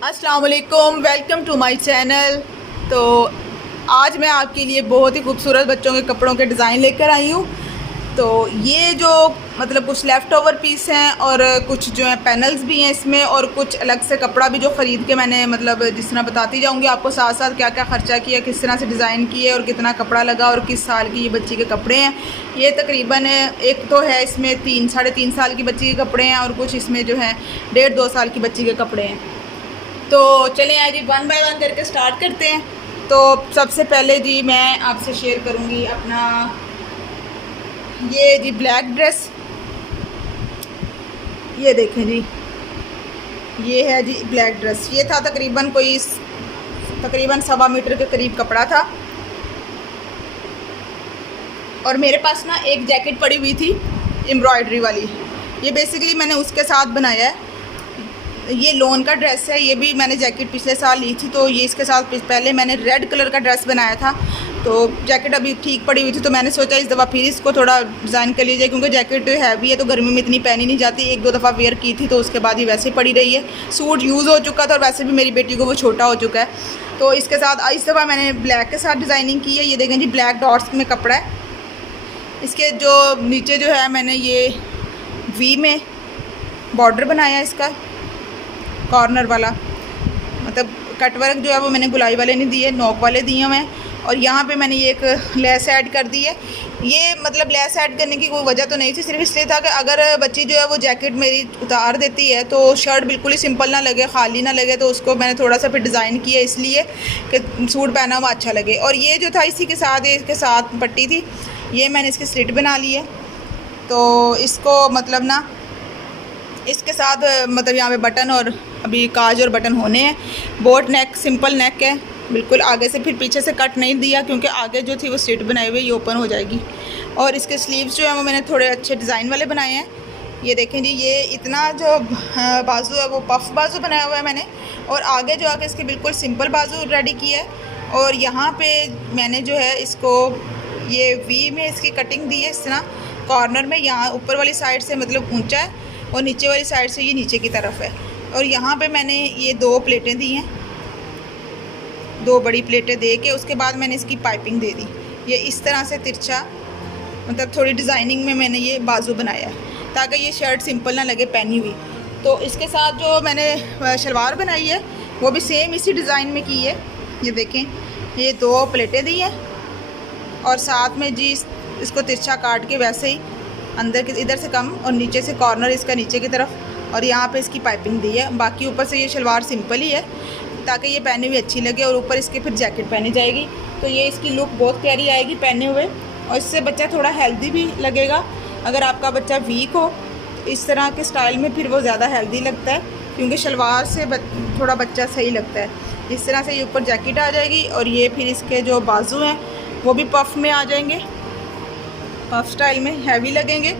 अस्सलाम वालेकुम, welcome to my channel. तो आज मैं आपके लिए बहुत ही खूबसूरत बच्चों के कपड़ों के डिज़ाइन लेकर आई हूँ। तो ये जो मतलब कुछ लेफ़्ट ओवर पीस हैं और कुछ जो है पैनल्स भी हैं इसमें, और कुछ अलग से कपड़ा भी जो ख़रीद के मैंने मतलब जिस तरह बताती जाऊँगी आपको साथ साथ क्या क्या ख़र्चा किया, किस तरह से डिज़ाइन किए और कितना कपड़ा लगा और किस साल की ये बच्ची के कपड़े हैं। ये तकरीबन एक तो है इसमें 3-3.5 साल की बच्ची के कपड़े हैं और कुछ इसमें जो है 1.5-2 साल की बच्ची के कपड़े हैं। तो चलें आज जी वन बाय वन करके स्टार्ट करते हैं। तो सबसे पहले जी मैं आपसे शेयर करूंगी अपना ये जी ब्लैक ड्रेस। ये देखें जी, ये है जी ब्लैक ड्रेस। ये था तकरीबन 1.25 मीटर के करीब कपड़ा था। और मेरे पास ना एक जैकेट पड़ी हुई थी एम्ब्रॉयडरी वाली, ये बेसिकली मैंने उसके साथ बनाया है। ये लोन का ड्रेस है, ये भी मैंने जैकेट पिछले साल ली थी, तो ये इसके साथ पहले मैंने रेड कलर का ड्रेस बनाया था। तो जैकेट अभी ठीक पड़ी हुई थी, तो मैंने सोचा इस दफ़ा फिर इसको थोड़ा डिज़ाइन कर लीजिए, क्योंकि जैकेट हैवी है तो गर्मी में इतनी पहनी नहीं जाती। 1-2 दफ़ा वेयर की थी तो उसके बाद ही वैसे ही पड़ी रही है। सूट यूज़ हो चुका था और वैसे भी मेरी बेटी को वो छोटा हो चुका है। तो इसके साथ इस दफ़ा मैंने ब्लैक के साथ डिज़ाइनिंग की है। ये देखें जी, ब्लैक डॉट्स में कपड़ा है। इसके जो नीचे जो है मैंने ये वी में बॉर्डर बनाया है इसका, कॉर्नर वाला, मतलब कटवर्क जो है वो मैंने गुलाई वाले नहीं दिए, नोक वाले दिए हुए हैं। और यहाँ पे मैंने ये एक लेस ऐड कर दी है। ये मतलब लेस ऐड करने की कोई वजह तो नहीं थी, सिर्फ इसलिए था कि अगर बच्ची जो है वो जैकेट मेरी उतार देती है तो शर्ट बिल्कुल ही सिंपल ना लगे, खाली ना लगे। तो उसको मैंने थोड़ा सा फिर डिज़ाइन किया इसलिए कि सूट पहना हुआ अच्छा लगे। और ये जो था इसी के साथ, इसके साथ पट्टी थी, ये मैंने इसकी स्लिट बना ली है। तो इसको मतलब ना इसके साथ मतलब यहाँ पे बटन और अभी काज और बटन होने हैं। बोट नेक, सिंपल नेक है बिल्कुल। आगे से फिर पीछे से कट नहीं दिया, क्योंकि आगे जो थी वो स्लिट बनाई हुई, ये ओपन हो जाएगी। और इसके स्लीव्स जो है वो मैंने थोड़े अच्छे डिज़ाइन वाले बनाए हैं। ये देखें जी, ये इतना जो बाजू है वो पफ बाजू बनाया हुआ है मैंने, और आगे जो आके इसके बिल्कुल सिंपल बाजू रेडी किया है। और यहाँ पे मैंने जो है इसको ये वी में इसकी कटिंग दी है इस तरह कॉर्नर में। यहाँ ऊपर वाली साइड से मतलब ऊंचा है और नीचे वाली साइड से ये नीचे की तरफ है। और यहाँ पे मैंने ये 2 प्लेटें दी हैं, 2 बड़ी प्लेटें दे के उसके बाद मैंने इसकी पाइपिंग दे दी। ये इस तरह से तिरछा मतलब थोड़ी डिज़ाइनिंग में मैंने ये बाजू बनाया है, ताकि ये शर्ट सिंपल ना लगे पहनी हुई। तो इसके साथ जो मैंने शलवार बनाई है वो भी सेम इसी डिज़ाइन में की है। ये देखें, ये 2 प्लेटें दी हैं और साथ में जी इसको तिरछा काट के वैसे ही अंदर के इधर से कम और नीचे से कॉर्नर इसका नीचे की तरफ, और यहाँ पे इसकी पाइपिंग दी है। बाकी ऊपर से ये शलवार सिंपल ही है ताकि ये पहने हुए अच्छी लगे, और ऊपर इसके फिर जैकेट पहनी जाएगी तो ये इसकी लुक बहुत प्यारी आएगी पहने हुए। और इससे बच्चा थोड़ा हेल्दी भी लगेगा। अगर आपका बच्चा वीक हो तो इस तरह के स्टाइल में फिर वो ज़्यादा हेल्दी लगता है, क्योंकि शलवार से थोड़ा बच्चा सही लगता है। इस तरह से ये ऊपर जैकेट आ जाएगी और ये फिर इसके जो बाजू हैं वो भी पफ में आ जाएंगे, पफ स्टाइल में हैवी लगेंगे।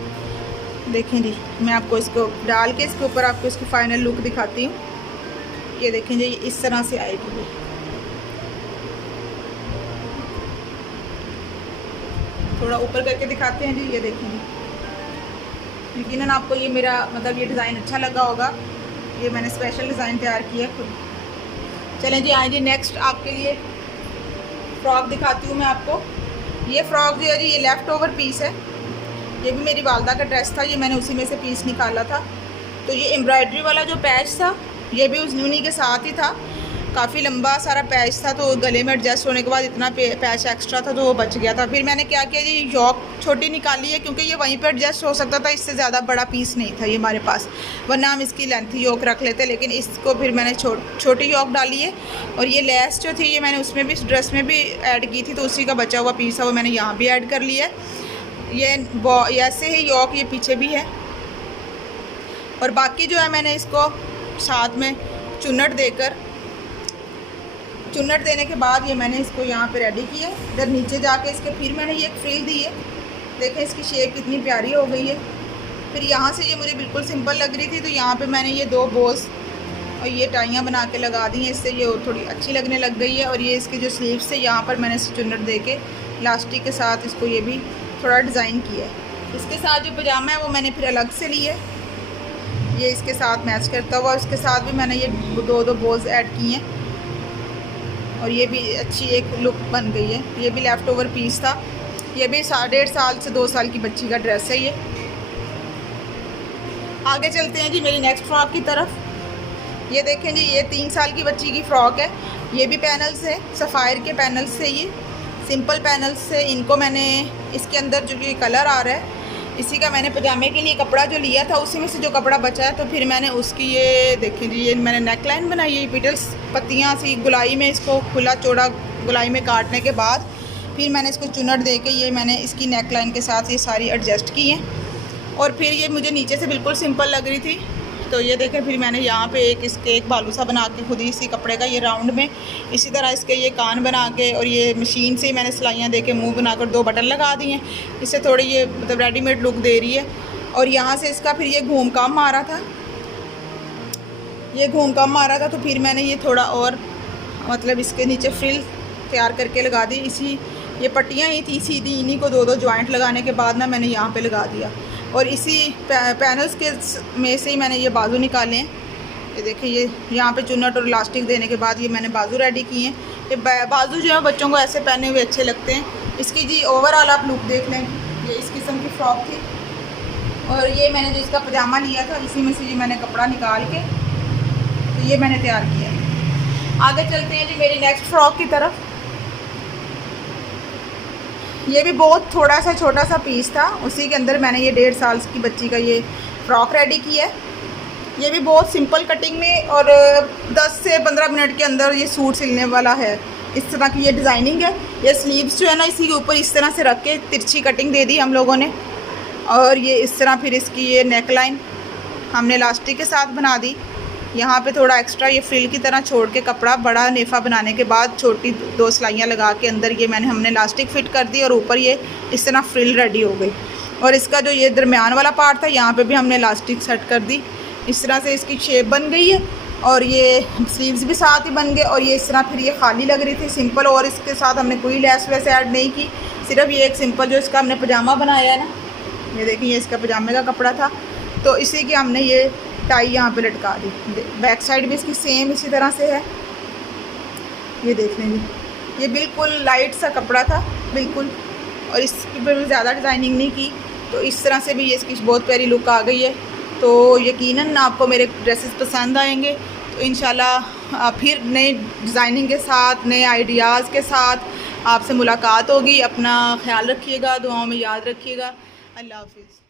देखें जी, मैं आपको इसको डाल के इसके ऊपर आपको इसकी फ़ाइनल लुक दिखाती हूँ। ये देखें जी, इस तरह से आएगी। थोड़ा ऊपर करके दिखाते हैं जी। ये देखें जी, यकीनन आपको ये मेरा मतलब ये डिज़ाइन अच्छा लगा होगा। ये मैंने स्पेशल डिज़ाइन तैयार किया है खुद। चलें जी, आए जी नेक्स्ट आपके लिए फ़्रॉक दिखाती हूँ मैं आपको। ये फ़्रॉक जो है जी, ये लेफ़्ट ओवर पीस है। ये भी मेरी वालदा का ड्रेस था, ये मैंने उसी में से पीस निकाला था। तो ये एम्ब्रॉयडरी वाला जो पैच था ये भी उस उन्हीं के साथ ही था। काफ़ी लंबा सारा पैच था, तो गले में एडजस्ट होने के बाद इतना पैच एक्स्ट्रा था तो वो बच गया था। फिर मैंने क्या किया जी, यॉक छोटी निकाली है, क्योंकि ये वहीं पर एडजस्ट हो सकता था। इससे ज़्यादा बड़ा पीस नहीं था ये हमारे पास, वरना हम इसकी लेंथी यॉक रख लेते। लेकिन इसको फिर मैंने छोटी यॉक डाली है। और ये लेस जो थी ये मैंने उसमें भी, ड्रेस में भी ऐड की थी, तो उसी का बचा हुआ पीस है वो मैंने यहाँ भी ऐड कर लिया है। ये ऐसे ही यॉक ये पीछे भी है। और बाकी जो है मैंने इसको साथ में चुन्नट देने के बाद ये मैंने इसको यहाँ पे रेडी किया। इधर नीचे जाके इसके फिर मैंने ये एक फ्रिल दी है। देखें इसकी शेप कितनी प्यारी हो गई है। फिर यहाँ से ये मुझे बिल्कुल सिंपल लग रही थी, तो यहाँ पे मैंने ये 2 बोस और ये टाइयाँ बना के लगा दी हैं। इससे ये थोड़ी अच्छी लगने लग गई है। और ये इसके जो स्लीव्स से यहाँ पर मैंने चुन्नट दे के इलास्टिक के साथ इसको ये भी थोड़ा डिज़ाइन किया है। इसके साथ जो पजामा है वो मैंने फिर अलग से लिया है। ये इसके साथ मैच करता हुआ, उसके साथ भी मैंने ये दो बोल्स ऐड किए हैं और ये भी अच्छी एक लुक बन गई है। ये भी लेफ़्ट ओवर पीस था, ये भी 1.5 साल से 2 साल की बच्ची का ड्रेस है ये। आगे चलते हैं जी मेरी नेक्स्ट फ्रॉक की तरफ। ये देखें जी, ये 3 साल की बच्ची की फ़्रॉक है। ये भी पैनल्स है, सफ़ायर के पैनल्स से, ये सिंपल पैनल्स से। इनको मैंने इसके अंदर जो ये कलर आ रहा है इसी का मैंने पजामे के लिए कपड़ा जो लिया था उसी में से जो कपड़ा बचा है, तो फिर मैंने उसकी ये देखें जी, ये मैंने नेक लाइन बनाई है। पिटल्स पत्तियाँ सी गुलाई में, इसको खुला चौड़ा गुलाई में काटने के बाद फिर मैंने इसको चुनट दे के ये मैंने इसकी नेक लाइन के साथ ये सारी एडजस्ट की हैं। और फिर ये मुझे नीचे से बिल्कुल सिंपल लग रही थी, तो ये देखें फिर मैंने यहाँ पे एक बालू सा बना के खुद ही इसी कपड़े का ये राउंड में इसी तरह इसके ये कान बना के और ये मशीन से मैंने सिलाइयाँ दे के मुँह बनाकर 2 बटन लगा दिए हैं। इससे थोड़ी ये मतलब रेडीमेड लुक दे रही है। और यहाँ से इसका फिर ये घूम काम मारा था, तो फिर मैंने ये थोड़ा और मतलब इसके नीचे फ्रिल तैयार करके लगा दी। इसी ये पट्टियाँ ही थी सीधी, इन्हीं को 2-2 जॉइंट लगाने के बाद ना मैंने यहाँ पे लगा दिया। और इसी पैनल्स के में से ही मैंने ये बाजू निकाले हैं। ये देखिए, ये यहाँ पे चुन्नट और इलास्टिक देने के बाद ये मैंने बाजू रेडी किए हैं। ये बाजू जो है बच्चों को ऐसे पहने हुए अच्छे लगते हैं। इसकी जी ओवरऑल आप लुक देख लें, ये इस किस्म की फ़्रॉक थी। और ये मैंने जो इसका पजामा लिया था इसी में से ये मैंने कपड़ा निकाल के तो ये मैंने तैयार किया। आगे चलते हैं जी मेरी नेक्स्ट फ़्रॉक की तरफ। ये भी बहुत थोड़ा सा छोटा सा पीस था, उसी के अंदर मैंने ये 1.5 साल की बच्ची का ये फ़्रॉक रेडी किया है। ये भी बहुत सिंपल कटिंग में और 10 से 15 मिनट के अंदर ये सूट सिलने वाला है। इस तरह की ये डिज़ाइनिंग है। ये स्लीव्स जो है ना इसी के ऊपर इस तरह से रख के तिरछी कटिंग दे दी हम लोगों ने। और ये इस तरह फिर इसकी ये नेक लाइन हमने इलास्टिक के साथ बना दी। यहाँ पे थोड़ा एक्स्ट्रा ये फ्रिल की तरह छोड़ के कपड़ा बड़ा नेफा बनाने के बाद छोटी 2 सिलाइयाँ लगा के अंदर ये हमने इलास्टिक फ़िट कर दी और ऊपर ये इस तरह फ्रिल रेडी हो गई। और इसका जो ये दरमियान वाला पार्ट था यहाँ पे भी हमने इलास्टिक सेट कर दी। इस तरह से इसकी शेप बन गई है और ये स्लीव्स भी साथ ही बन गए। और ये इस तरह फिर ये खाली लग रही थी सिंपल, और इसके साथ हमने कोई लेस वैसे ऐड नहीं की, सिर्फ ये एक सिंपल जो इसका हमने पजामा बनाया है ना, ये देखिए ये इसका पजामे का कपड़ा था, तो इसी की हमने ये टाई यहाँ पे लटका दी। बैक साइड भी इसकी सेम इसी तरह से है। ये देख लेंगे, ये बिल्कुल लाइट सा कपड़ा था बिल्कुल, और इसके पर ज़्यादा डिज़ाइनिंग नहीं की, तो इस तरह से भी ये इसकी बहुत प्यारी लुक आ गई है। तो यकीनन आपको मेरे ड्रेसेस पसंद आएंगे। तो इंशाल्लाह फिर नए डिज़ाइनिंग के साथ, नए आइडियाज़ के साथ आपसे मुलाकात होगी। अपना ख्याल रखिएगा, दुआओं में याद रखिएगा। अल्लाह हाफिज़।